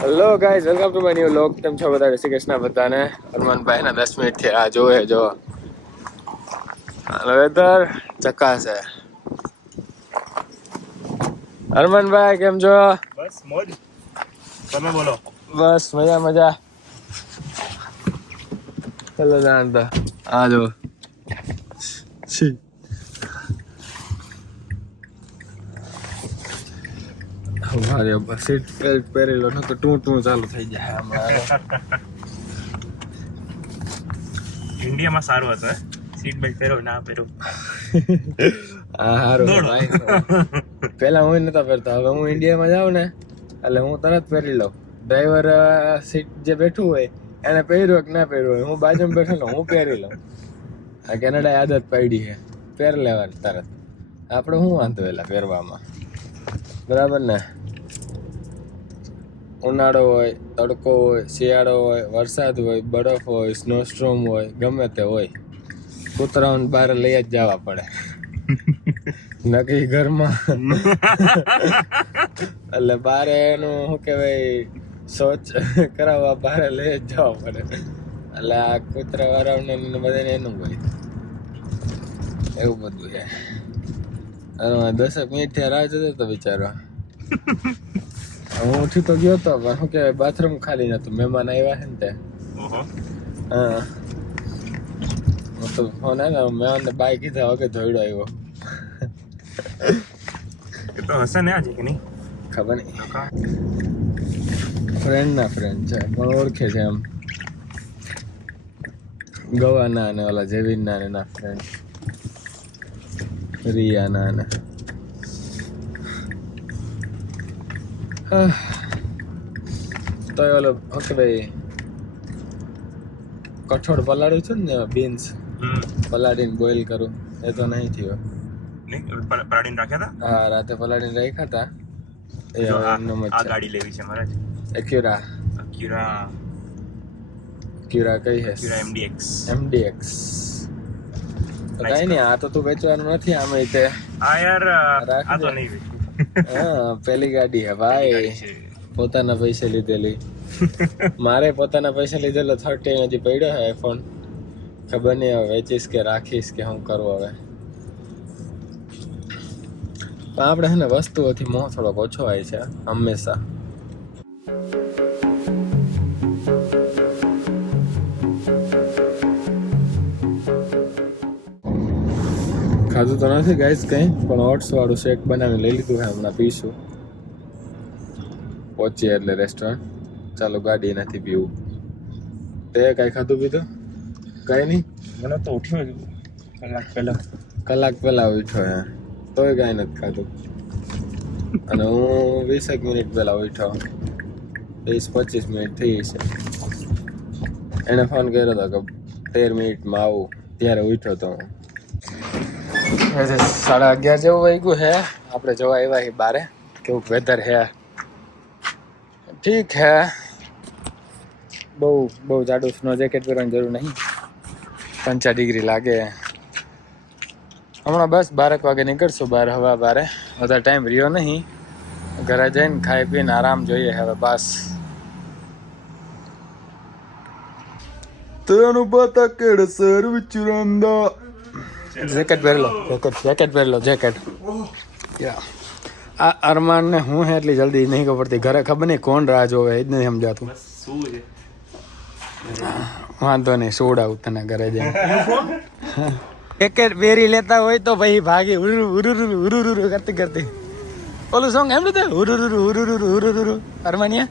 Hello guys, welcome to my new vlog. કેમ છો બધા? શ્રી કૃષ્ણ બધાને. અરમાનભાઈ ના 10 મિનિટ થી આ જોવે જો વેધર ચકાસ છે. અરમાનભાઈ કેમ છો? બસ મોજ. તમે બોલો. બસ મજા મજા. હેલો જાનતા આ જો છી મારે સીટ બેલ્ટ પહેરેલો ન તો ટૂ ચાલુ થઈ જાય અમારે. ઇન્ડિયામાં સારું હતું સીટ બેલ્ટ પહેરો ના પહેરો. હા સારું ભાઈ. પેલા હું નતો પહેરતો, હવે હું ઇન્ડિયામાં જાઉં ને એટલે હું તરત પહેરી લઉં. ડ્રાઈવર સીટ જે બેઠું હોય એને પહેર્યું કે ના પહેર્યું હોય, હું બાજુમાં બેઠેલો હું પહેરી લઉં. આ કેનેડા આદત પડી છે પહેર લેવાની તરત. આપણે શું વાંધો એલા પહેરવામાં, બરાબર ને? ઉનાળો હોય, તડકો હોય, શિયાળો હોય, વરસાદ હોય, બરફ હોય, સ્નોસ્ટ્રોમ હોય, ગમે તે હોય, કૂતરાઓને બહાર લઈ જ જવા પડે. નક્કી ઘરમાં એટલે બારે એનું શું કહેવાય, શૌચ કરાવવા બહાર લઈ જ જવા પડે. એટલે આ કૂતરા વાળાને બધાને એનું હોય એવું બધું છે. 10 મિનિટ થી રાહ જોતો તો બિચારો. હું ઉઠી તો ગયો તો પણ શું કહેવાય, બાથરૂમ ખાલી નતું, મહેમાન આવ્યા છે ને તે. હા હું તો ફોન આવ્યો, મહેમાનને બાય કીધા વગર ધોઈડો આવ્યો. એ તો હશે ને આજે કે નહીં ખબર નહીં, ફ્રેન્ડ ના ફ્રેન્ડ છે પણ ઓળખે છે એમ. ગવાના અને ઓલા જેવિનના ને એના ફ્રેન્ડ, રિયાના ને. તો ઓલો ઓકે ભાઈ, કઠોળ પલાળ્યું છે ને, બીન્સ પલાળીને બોઇલ કરું, એ તો નહીં થયો. નહીં પલાળીને રાખ્યા હતા. હા રાતે પલાળીને રાખ્યા હતા. એ જો હવે આ એમનેમ જ આ છે. ગાડી લેવી છે મારે. એક્યુરા કઈ છે? MDX. MDX તો કઈ નહીં, આ તો તું વેચવાનું નથી આમાં તે. આ યાર આ રાખી તો દે. નહીં હા પેલી ગાડી હે ભાઈ, પોતાના પૈસે લીધેલી. મારે પોતાના પૈસે લીધેલો 13 હજી પડ્યો હે આઈફોન. ખબર નહીં હવે વેચીશ કે રાખીશ કે શું કરવું હવે. પણ આપણે છે ને વસ્તુઓથી મોહ થોડોક ઓછો હોય છે હંમેશા. ખાધું તો નથી ગાઈસ કંઈ, પણ ઓટ્સ વાળું શેક બનાવીને લઈ લીધું છે, હમણાં પીશું. પહોંચીએ એટલે રેસ્ટોરન્ટ. ચાલો ગાડી નથી પીવું. તે કાંઈ ખાધું પીધું? કઈ નહીં. મને તો ઉઠ્યો કલાક પહેલા ઉઠ્યો હે, તોય કાંઈ નથી ખાધું. અને હું 20 મિનિટ પહેલા ઉઠ્યો, 20-25 મિનિટ થઈ છે. એને ફોન કર્યો હતો કે 13 મિનિટમાં આવું, ત્યારે ઉઠ્યો તો હું. 11:30 જેવું વાગ્યું હે. આપણે જોવા આવ્યા છીએ બારે કેવું વેધર હે. ઠીક હે, બહુ જાડું સ્નો જેકેટ પહેરવાની જરૂર નહીં. 5 ડિગ્રી લાગે. હમણાં બસ 12 વાગે નીકળશું બહાર, હવા બારે. વધારે ટાઈમ રહ્યો નહીં, ઘરે જઈને ખાઈ પીને આરામ જોઈએ હવે બસ. તેનું બતા કેડ સર વિચરંદા. જેકેટ પહેરી લો, જેકેટ પહેરી લો, જેકેટ. આ અરમાન ને હું હે એટલી જલ્દી નહીં ખબર પડતી. ઘરે ખબર નહીં કોણ રાહ જોવે, એ જ નહીં સમજાતું. શું છે? વાંધો નહીં, સોડાવું તને ઘરે જઈને. જેકેટ પહેરી લેતા હોય તો ભાઈ ભાગી ઉરુરુ કરતી કરતી. ઓલું સોંગ એમ રીતે ઉરુરુ અરમાનિયા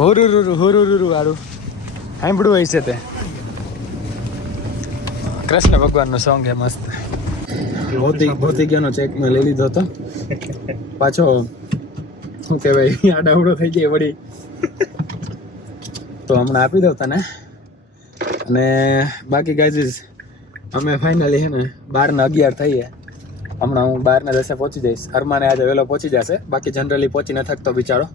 હુરુરુ વાળું સાંભળ્યું હોય છે તે. કૃષ્ણ ભગવાનનું સોંગ છે મસ્ત. ભૌતિકનો ચેક મેં લઈ લીધો હતો. પાછો શું કહેવાય, આડાવડો થઈ જાય વળી, તો હમણાં આપી દઉં તને. અને બાકી ગાઈઝ અમે ફાઇનલી છે ને 12:11 થઈએ. હમણાં હું 12:10 પહોંચી જઈશ. અરમાને આજે વહેલો પહોંચી જશે, બાકી જનરલી પહોંચી ન થકતો બિચારો,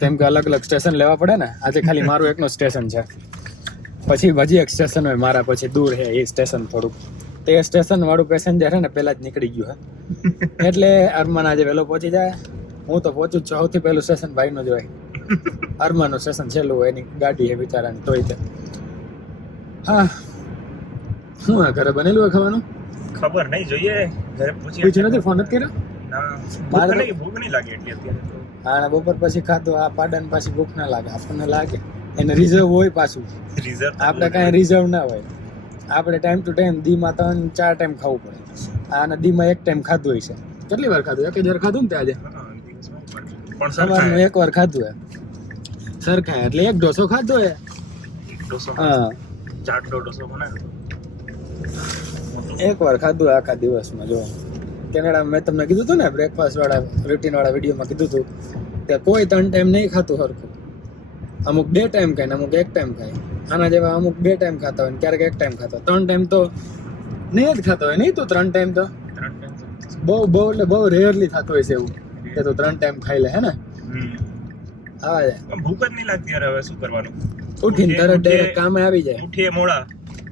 કેમ કે અલગ અલગ સ્ટેશન લેવા પડે ને. આજે ખાલી મારું એકનું સ્ટેશન છે, પછી હજી એક સ્ટેશન હોય મારા પછી દૂર છે એ સ્ટેશન થોડુંક. તે સ્ટેશન વાળું પેસેન્જર છે ને પહેલા જ નીકળી ગયું હે, એટલે અરમાન આજે વહેલો પહોંચી જાય. હું તો પહોંચું જ છું. સૌથી પહેલું સ્ટેશન ભાઈનું જ હોય. અરમાનું સ્ટેશન છેલ્લું હોય, એની ગાડી છે બિચારાની તોય તે. હા, શું આ ઘરે બનેલું હોય ખાવાનું? ખબર નહીં, જોઈએ ઘરે પૂછી. પૂછ્યું નથી, ફોન નથી કર્યો? ના, મારે ભૂખ નહીં લાગે એટલી અત્યારે તો. હા, બપોર પછી ખાધું. આ પાડાને પાછી ભૂખ ના લાગે, આપણને લાગે. એને રિઝર્વ હોય પાછું. રિઝર્વ આપણે કાંઈ રિઝર્વ ના હોય. આપણે ટાઈમ ટુ ટાઈમ દીમાં 3-4 ટાઈમ ખાવું પડે. આને દીમાં એક ટાઈમ ખાધું હોય છે. કેટલી વાર ખાધું? 1 જ વાર ખાધું ને તે આજે? પણ સવારનું 1 વાર ખાધું હે સરખા, એટલે 1 ઢોસો ખાધો હે. ડોસો, હા, જાટલો ડોસો બનાવ્યો. 1 વાર ખાધું આખા દિવસમાં. જો કેનેડામાં મેં તમને કીધું હતું ને, બ્રેકફાસ્ટ વાળા રૂટીન વાળા વિડીયોમાં કીધું હતું કે કોઈ 3 ટાઈમ નહીં ખાતું સરખું. અમુક 2 ટાઈમ ખાય ને અમુક 1 ટાઈમ ખાય. આના જેવા અમુક 2 ટાઈમ ખાતા હોય ને ક્યારેક 1 ટાઈમ ખાતા હોય. 3 ટાઈમ તો નહીં જ ખાતો હોય. નહીં તો 3 ટાઈમ તો બહુ એટલે બહુ રેરલી થતું હોય છે એવું કે તું 3 ટાઈમ ખાઈ લે, હે ને? આવા જાય. ભૂખ જ નહીં લાગતી યાર, હવે શું કરવાનું? ઉઠીને તરત ડાયરેક્ટ કામે આવી જાય. ઉઠીએ મોડા.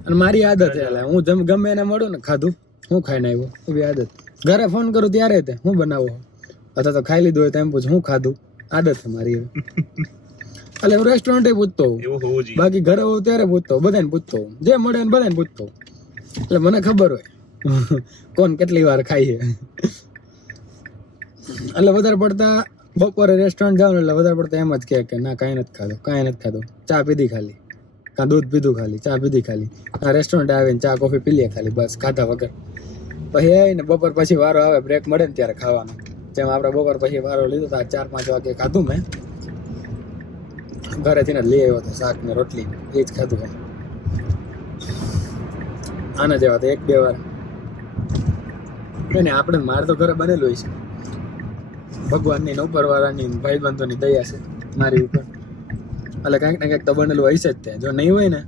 અને મારી આદત છે, એટલે હું ગમે એને મળું ને ખાધું, હું ખાઈને આવ્યો, એવી આદત. ઘરે ફોન કરું ત્યારે તે હું બનાવો, અથવા તો ખાઈ લીધું હોય તો એમ પૂછું હું ખાધું. આદત છે મારી એવી. એટલે હું રેસ્ટોરન્ટે પૂછતો હોઉં, એવું હોવું જોઈએ. બાકી ઘરે હોઉં ત્યારે પૂછતો હોઉં, બધાને પૂછતો હોઉં, જે મળે ને બધાને પૂછતો હોઉં. એટલે મને ખબર હોય કોણ કેટલી વાર ખાઈએ. એટલે વધારે પડતા બપોરે રેસ્ટોરન્ટ જાવ ને એટલે વધારે પડતા એમ જ કે ના કાંઈ નથી ખાધું, કાંઈ નથી ખાધું. ચા પીધી ખાલી, કાં દૂધ પીધું ખાલી, ચા પીધી ખાલી. આ રેસ્ટોરન્ટ આવીને ચા કોફી પી લે ખાલી, બસ ખાધા વગર. પછી આવીને બપોર પછી વારો આવે, બ્રેક મળે ને ત્યારે ખાવાનો. જેમ આપણે બપોર પછી વારો લીધો તો 4-5 વાગે ખાધું મેં. ઘરેથી ને લઈ આવ્યો હતો શાક ને રોટલી, એ જ ખાધું મેં. આના જેવા તો 1-2 વાર ને. આપણે મારે તો ઘરે બનેલું હોય છે. ભગવાનની ને ઉપરવાળાની ભાઈબંધોની દયા છે મારી ઉપર. એટલે કાંઈક ને કાંઈક તો બનેલું હોય છે જ ત્યાં. જો નહીં હોય ને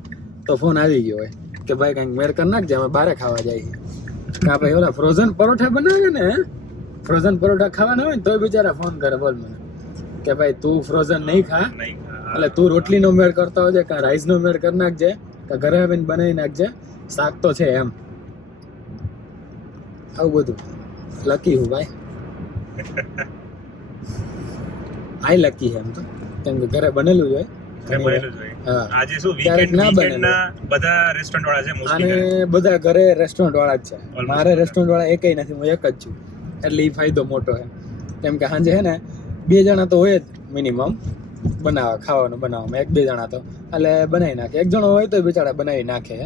તો ફોન આવી ગયો હોય કે ભાઈ કાંઈક મેળ કરી નાખજે, અમે બહાર ખાવા જઈએ. કે આપણે ઓલા ફ્રોઝન પરોઠા બનાવે ને, ફ્રોઝન પરોઠા ખાવાના હોય ને તોય બિચારા ફોન કરે, બોલ મને કે ભાઈ તું ફ્રોઝન નહીં ખા, એટલે તું રોટલીનો મેળ કરતો હોજે, કાં રાઈસનો મેળ કરી નાખજે, કાં ઘરે આવીને બનાવી નાખજે, શાક તો છે એમ. આવું બધું લકી હું ભાઈ. આઈ લકી છે એમ તો, કેમ કે ઘરે બનેલું જ હોય. હા, આજે શું ક્યારેક ના બને. બધા રેસ્ટોરન્ટ વાળા છે મોસ્ટલી. અને બધા ઘરે રેસ્ટોરન્ટ વાળા જ છે. મારે રેસ્ટોરન્ટ વાળા એકેય નથી, હું એક જ છું. એટલે એ ફાયદો મોટો છે. કેમ કે સાંજે છે ને 2 જણા તો હોય જ મિનિમમ ખાવાનું બનાવવામાં. 1-2 જણા તો એટલે બનાવી નાખે. 1 જણો હોય તો બિચારા બનાવી નાખે.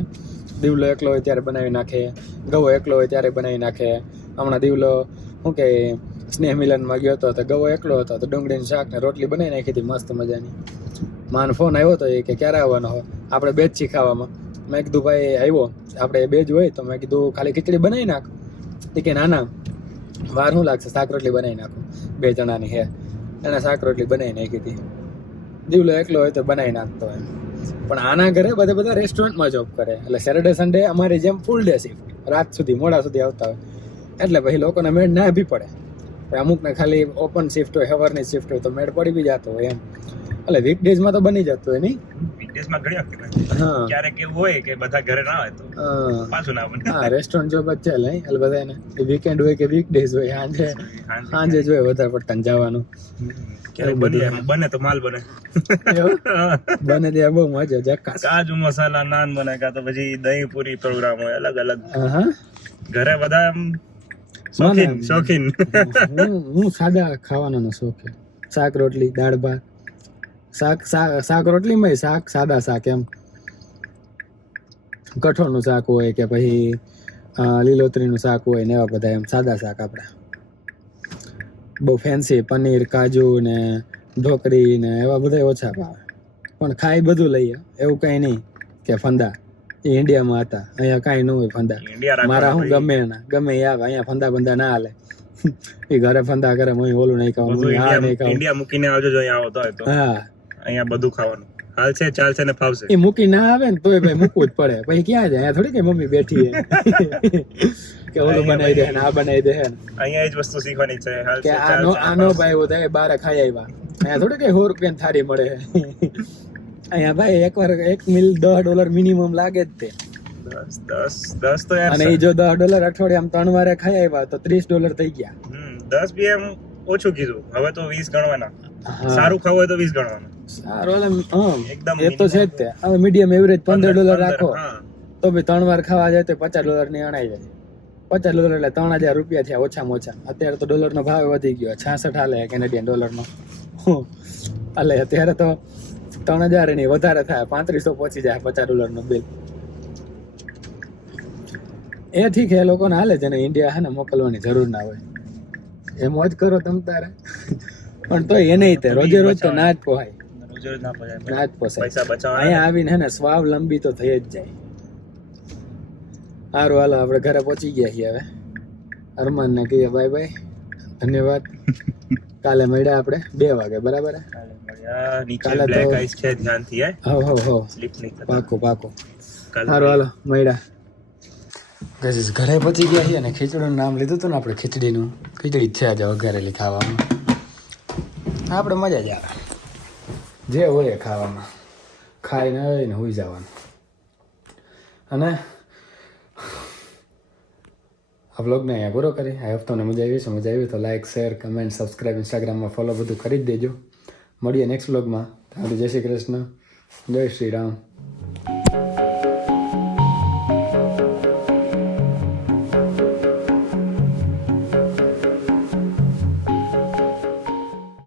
દીવલો એકલો હોય ત્યારે બનાવી નાખે, ગવો એકલો હોય ત્યારે બનાવી નાખે. હમણાં દીવલો શું કે સ્નેહ મિલનમાં ગયો હતો તો ગવો એકલો હતો તો ડુંગળીનું શાક ને રોટલી બનાવી નાખી હતી મસ્ત મજાની. માનો ફોન આવ્યો હતો એ કે ક્યારે આવવાનો હોય, આપણે 2 જ છીએ ખાવામાં. મેં કીધું ભાઈ આવ્યો, આપણે 2 જ હોય તો મેં કીધું ખાલી ખીચડી બનાવી નાખ. એ કે ના વાર શું લાગશે, શાક રોટલી બનાવી નાખું. 2 જણાની હે, એને શાક રોટલી બનાવી નાખી હતી. દીવલો એકલો હોય તો બનાવી નાખતો એમ. પણ આના ઘરે બધા રેસ્ટોરન્ટમાં જોબ કરે, એટલે સેટરડે સન્ડે અમારી જેમ ફૂલ ડે શિફ્ટ, રાત સુધી મોડા સુધી આવતા હોય. એટલે પછી લોકોને મેળ ના બી પડે. અમુકને ખાલી ઓપન શિફ્ટ હોય, સવારની શિફ્ટ હોય તો મેળ પડી બી જતો હોય એમ. એટલે વીકડેઝમાં તો બની જતું હોય નહીં. વીકડેઝમાં ઘણી વખત હા, ક્યારેક એવું હોય કે બધા ઘરે ના હોય તો પાછું ના બને. હા, રેસ્ટોરન્ટ જોબ જ છે નહીં. એટલે બધાને વીકેન્ડ હોય કે વીકડેઝ હોય, સાંજે જ હોય વધારે પડતા જવાનું. બને તો માલ બને. બને ત્યાં બહુ મજા, જકાસ. કાજુ મસાલા નાન બને, કાં તો પછી દહીં પૂરી પ્રોગ્રામ હોય અલગ અલગ. ઘરે બધા શોખીન. હું સાદા ખાવાનો શોખીન. શાક રોટલી, દાળ ભાત, શાક રોટલીમાં શાક, સાદા શાક એમ. કઠોળનું શાક હોય કે પછી લીલોતરીનું શાક હોય ને એવા બધા એમ સાદા શાક. આપણે બહુ ફેન્સી પનીર, કાજુ ને ઢોકળી ને એવા બધા ઓછા ભાવે. પણ ખાઈ બધું લઈએ, એવું કઈ નહીં કે ફંદા. એ ઇન્ડિયામાં હતા, અહીંયા કાંઈ ન હોય ફંદા. મારા હું ગમે એ આવે, અહીંયા ફંદા બંદા ના હાલે. એ ઘરે ફંદા કરે, હું ઓલું નહીં ખાવાનું, ઇન્ડિયા મૂકીને આવજો જો અહીંયા આવતો હોય તો. હા, અહીંયા બધું ખાવાનું હાલશે, ચાલશે ને ફાવશે. એ મૂકી ના આવે ને તોય ભાઈ મૂકવું જ પડે. પછી ક્યાં જાય, અહીંયા થોડી કે મમ્મી બેઠી કે ઓલું બનાવી દે ને આ બનાવી દે. અહીંયા જ વસ્તુ શીખવાની છે કે આનો ભાઈ એવું થાય બારે ખાઈ આવ્યા. અહીંયા થોડી કઈ 100 રૂપિયાની થાળી મળે. અહીંયા ભાઈ એકવાર $1 મિનિમમ મિનિમમ લાગે જ તે. 10 તો યાર. અને એ જો $10 અઠવાડિયામાં 3 વારે ખાઈ આવ્યા તો $30 થઈ ગયા. 10 બી એમ ઓછું કીધું, હવે તો 20 ગણવાના. હા સારું ખાવું હોય તો 20 ગણવાના. સારું એટલે હા એકદમ એ તો છે જ તે. હવે મીડિયમ એવરેજ $15 રાખો હા તો બી 3 વાર ખાવા જાય તો $50 ની અણાઈ જાય. $50 એટલે 3000 રૂપિયા થયા ઓછામાં ઓછા. અત્યારે તો ડોલરનો ભાવ વધી ગયો, 66 હાલે કેનેડિયન ડોલરનો. એટલે અત્યારે તો 3000 ની વધારે થાય, 3500 પહોંચી જાય $50 નું બિલ. એ ઠીક છે, એ લોકોને હાલે છે ને, ઇન્ડિયા હે ને મોકલવાની જરૂર ના હોય, એ મોજ કરો તમ તારે. પણ તો એને તે રોજે રોજ તો ના જ પોહાય, રોજ રોજ ના પડાય. ના જ પોસાય. પૈસા બચાવવાના. અહીંયા આવીને હે ને સ્વાવલંબી તો થઈ જ જાય. સારું હાલો આપણે ઘરે પહોંચી ગયા છીએ હવે. અરમાનને કહીએ બાય બાય, ધન્યવાદ. કાલે મળ્યા આપણે 2 વાગે, બરાબર હે? નીચે કાલે તો- બ્લેક આઈસ છે, ધ્યાનથી હો સ્લીપ નહીં થતા. પાકો કાલે સારું હાલો મળ્યા. ગઈસ ઘરે પહોંચી ગયા છીએ ને ખીચડીનું નામ લીધું હતું ને આપણે, ખીચડીનું. ખીચડી છે આજે વઘારેલી ખાવામાં. આપણે મજા જ આવે, જે હોય એ ખાવામાં. ખાઈને આવીને હોઈ જવાનું. અને આ વ્લોગને અહીંયા પૂરો કરી. આ હપ્તાને મજા આવી છે. મજા આવી તો લાઇક, શેર, કમેન્ટ, સબસ્ક્રાઈબ, ઇન્સ્ટાગ્રામમાં ફોલો બધું કરી જ દેજો. મળીએ નેક્સ્ટ વ્લોગમાં. ત્યાં સુધી જય શ્રી કૃષ્ણ, જય શ્રી રામ.